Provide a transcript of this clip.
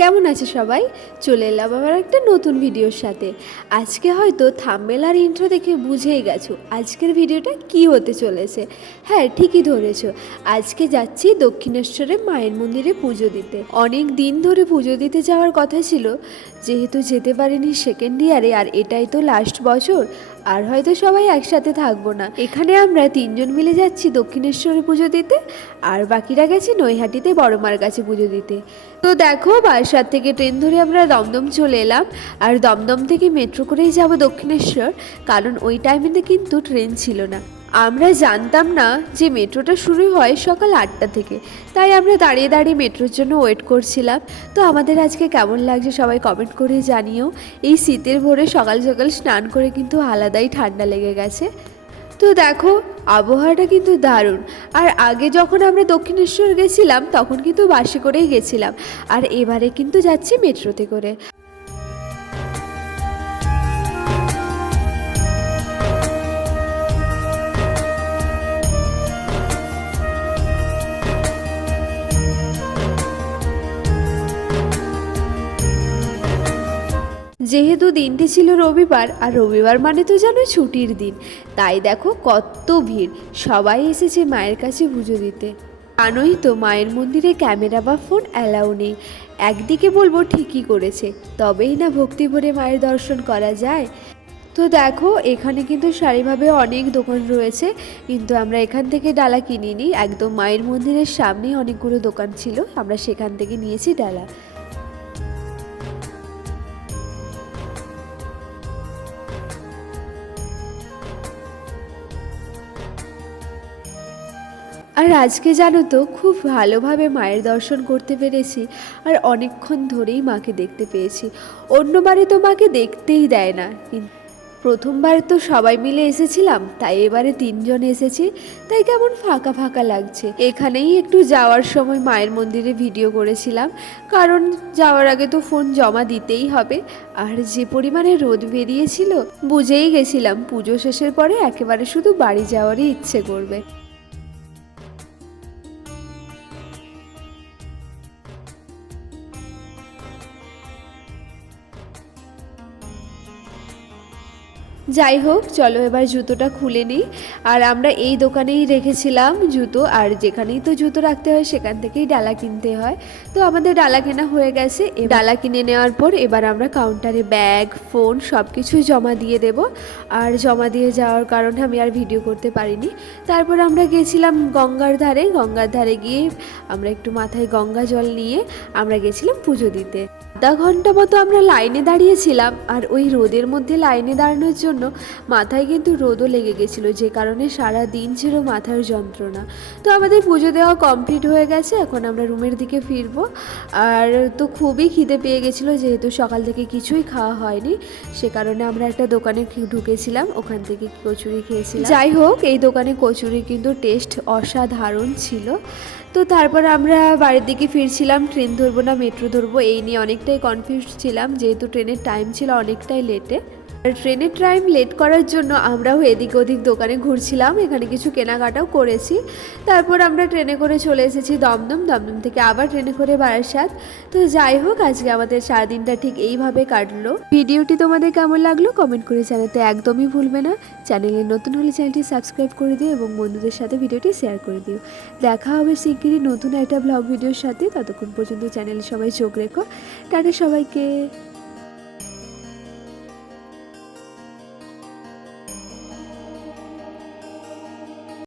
কেমন আছে সবাই? চলে এলাম আবার একটা নতুন ভিডিওর সাথে। আজকে হয়তো থাম্বনেল আর ইন্ট্রো দেখে বুঝেই গেছো আজকের ভিডিওটা কি হতে চলেছে। হ্যাঁ, ঠিকই ধরেছো। আজকে যাচ্ছি দক্ষিণেশ্বরে মায়ের মন্দিরে পুজো দিতে। অনেক দিন ধরে পুজো দিতে যাওয়ার কথা ছিল, যেহেতু যেতে পারিনি সেকেন্ড ইয়ারে, আর এটাই তো লাস্ট বছর, আর হয়তো সবাই একসাথে থাকবো না। এখানে আমরা তিনজন মিলে যাচ্ছি দক্ষিণেশ্বরে পুজো দিতে, আর বাকিরা গেছে নৈহাটিতে বড় মার কাছে পুজো দিতে। তো দেখো, বারাসাত থেকে ট্রেন ধরে আমরা দমদম চলে এলাম, আর দমদম থেকে মেট্রো করেই যাব দক্ষিণেশ্বর, কারণ ওই টাইমেতে কিন্তু ট্রেন ছিল না। আমরা জানতাম না যে মেট্রোটা শুরু হয় সকাল 8টা থেকে, তাই আমরা দাঁড়িয়ে দাঁড়িয়ে মেট্রোর জন্য ওয়েট করছিলাম। তো আমাদের আজকে কেমন লাগছে সবাই কমেন্ট করে জানিও। এই শীতের ভোরে সকাল সকাল স্নান করে কিন্তু আলাদাই ঠান্ডা লেগে গেছে। তো দেখো, আবহাওয়াটা কিন্তু দারুণ। আর আগে যখন আমরা দক্ষিণেশ্বর গেছিলাম তখন কিন্তু বাসে করেই গেছিলাম, আর এবারে কিন্তু যাচ্ছি মেট্রোতে করে। যেহেতু দিনটি ছিল রবিবার, আর রবিবার মানে তো জানো ছুটির দিন, তাই দেখো কত ভিড়। সবাই এসেছে মায়ের কাছে পুজো দিতে। জানোই তো মায়ের মন্দিরে ক্যামেরা বা ফোন অ্যালাউ নেই। একদিকে বলবো ঠিকই করেছে, তবেই না ভক্তি ভরে মায়ের দর্শন করা যায়। তো দেখো, এখানে কিন্তু সারিভাবে অনেক দোকান রয়েছে, কিন্তু আমরা এখান থেকে ডালা কিনিনি। একদম মায়ের মন্দিরের সামনেই অনেকগুলো দোকান ছিল, আমরা সেখান থেকে নিয়েছি ডালা। আর আজকে জানো তো, খুব ভালোভাবে মায়ের দর্শন করতে পেরেছি, আর অনেকক্ষণ ধরেই মাকে দেখতে পেয়েছি। অন্যবারে তো মাকে দেখতেই দেয় না, কিন্তু প্রথমবার তো সবাই মিলে এসেছিলাম, তাই এবারে তিনজন এসেছি, তাই কেমন ফাঁকা ফাঁকা লাগছে। এখানেই একটু যাওয়ার সময় মায়ের মন্দিরে ভিডিও করেছিলাম, কারণ যাওয়ার আগে তো ফোন জমা দিতেই হবে। আর যে পরিমাণে রোদ বেরিয়েছিল, বুঝেই গেছিলাম পুজো শেষের পরে একেবারে শুধু বাড়ি যাওয়ারই ইচ্ছে করবে। যাই হোক, চলো এবার জুতোটা খুলে নিই। আর আমরা এই দোকানেই রেখেছিলাম জুতো, আর যেখানেই তো জুতো রাখতে হয় সেখান থেকেই ডালা কিনতে হয়। তো আমাদের ডালা কেনা হয়ে গেছে। ডালা কিনে নেওয়ার পর এবার আমরা কাউন্টারে ব্যাগ, ফোন সব কিছুই জমা দিয়ে দেব। আর জমা দিয়ে যাওয়ার কারণে আমি আর ভিডিও করতে পারিনি। তারপর আমরা গেছিলাম গঙ্গার ধারে গিয়ে আমরা একটু মাথায় গঙ্গা জল নিয়ে আমরা গেছিলাম পুজো দিতে। আধা ঘন্টা মতো আমরা লাইনে দাঁড়িয়েছিলাম, আর ওই রোদের মধ্যে লাইনে দাঁড়ানোর জন্য মাথায় কিন্তু রোদও লেগে গেছিলো, যে কারণে সারা দিন ছিল মাথার যন্ত্রণা। তো আমাদের পুজো দেওয়া কমপ্লিট হয়ে গেছে, এখন আমরা রুমের দিকে ফিরবো। আর তো খুবই খিদে পেয়ে গেছিলো, যেহেতু সকাল থেকে কিছুই খাওয়া হয়নি, সে কারণে আমরা একটা দোকানে ঢুকেছিলাম, ওখান থেকে কচুরি খেয়েছিলাম। যাই হোক, এই দোকানে কচুরি কিন্তু টেস্ট অসাধারণ ছিল। তো তারপর আমরা বাড়ির দিকে ফিরছিলাম, ট্রেন ধরবো না মেট্রো ধরবো এই নিয়ে অনেকটাই কনফিউজ ছিলাম, যেহেতু ট্রেনের টাইম ছিল অনেকটাই লেটে। আর ট্রেনের টাইম লেট করার জন্য আমরাও এদিক ওদিক দোকানে ঘুরছিলাম, এখানে কিছু কেনাকাটাও করেছি। তারপর আমরা ট্রেনে করে চলে এসেছি দমদম থেকে আবার ট্রেনে করে বারাসাত। তো যাই হোক, আজকে আমাদের সারাদিনটা ঠিক এইভাবে কাটলো। ভিডিওটি তোমাদের কেমন লাগলো কমেন্ট করে জানাতে একদমই ভুলবে না। চ্যানেলে নতুন হলে চ্যানেলটি সাবস্ক্রাইব করে দিও এবং বন্ধুদের সাথে ভিডিওটি শেয়ার করে দিও। দেখা হবে শিগগিরই নতুন একটা ব্লগ ভিডিওর সাথে। ততক্ষণ পর্যন্ত চ্যানেলে সবাই চোখ রেখো। টাটা সবাইকে।